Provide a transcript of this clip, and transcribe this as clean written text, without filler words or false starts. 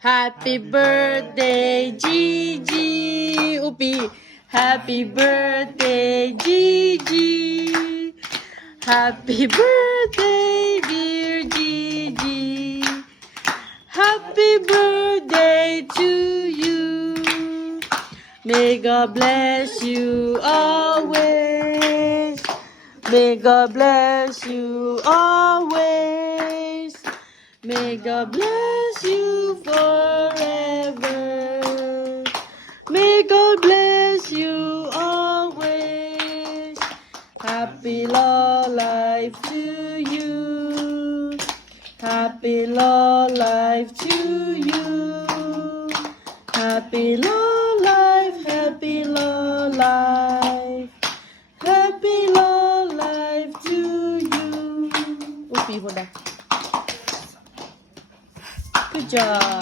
Happy birthday, Gigi. Upi. Happy birthday, Gigi. Happy birthday, dear Gigi. Happy birthday to you. May God bless you always. May God bless you always. May God bless you forever. May God bless you always. Happy long life to you. Happy long life to you. Happy long life, happy long life. Happy long life to you. Upi mo na. Good job.